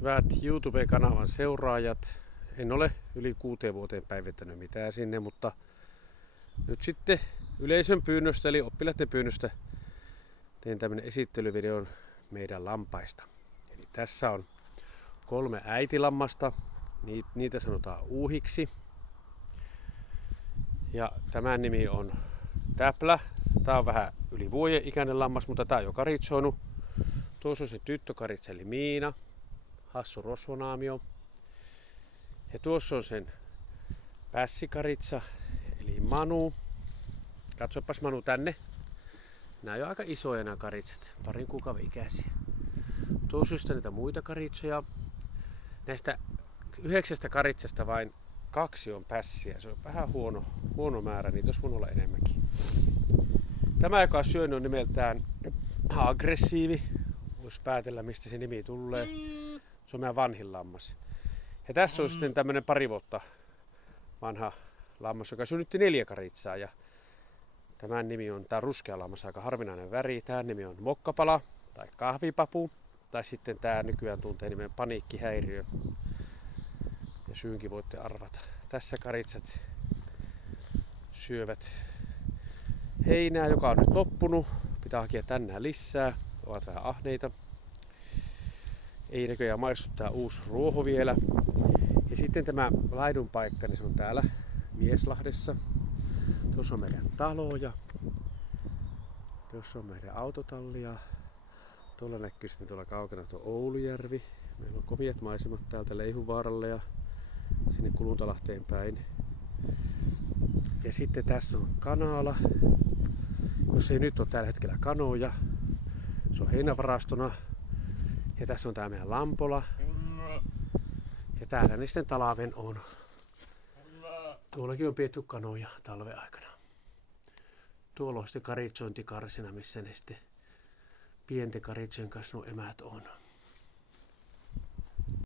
Hyvät YouTube-kanavan seuraajat. En ole yli 6 vuoteen päivittänyt mitään sinne, mutta nyt sitten yleisön pyynnöstä eli oppilaiden pyynnöstä teen tämmönen esittelyvideon meidän lampaista. Eli tässä on 3 äitilammasta, niitä sanotaan uuhiksi. Ja tämän nimi on Täplä. Tää on vähän yli vuoden ikäinen lammas, mutta tää on jo karitsoinut. Tuossa on se tyttökaritsa eli Miina, hassu rosvonaamio. Ja tuossa on sen pässikaritsa eli Manu. Katsopas Manu tänne. Nämä on jo aika isoja nämä karitsat, parin kuukauden ikäisiä. Tuossa on niitä muita karitsoja. Näistä 9 karitsasta vain 2 on pässiä. Se on vähän huono määrä, niitä olisi voinut olla enemmänkin. Tämä, joka on syönyt, on nimeltään aggressiivi. Voisi päätellä, mistä se nimi tulee. Se on meidän vanhin lammas. Ja tässä on sitten tämmönen 2 vuotta vanha lammas, joka synnytti 4 karitsaa. Ja tämän nimi on, tää ruskea lammas, aika harvinainen väri. Tämän nimi on mokkapala tai kahvipapu. Tai sitten tää nykyään tuntee nimen paniikkihäiriö. Ja syynkin voitte arvata. Tässä karitsat syövät heinää, joka on nyt loppunut. Pitää hakea tänään lisää. Ovat vähän ahneita. Ei näköjään maistu tää uusi ruoho vielä. Ja sitten tämä laidun paikka, niin se on täällä Mieslahdessa. Tuossa on meidän taloja. Tuossa on meidän autotallia. Tuolla näkyy sitten tuolla kaukana tuo Oulujärvi. Meillä on komiat maisemat täältä Leihunvaaralle ja sinne Kuluntalahteen päin. Ja sitten tässä on kanala, jos ei nyt ole tällä hetkellä kanoja. Se on heinävarastona. Ja tässä on tää meidän lampola. Ja täällä ne sitten talaven on. Tuollakin on pidetty kanoja talven aikana. Tuolla on sitten karitsointikarsina, missä ne sitten pienten karitsojen kanssa nuo emät on.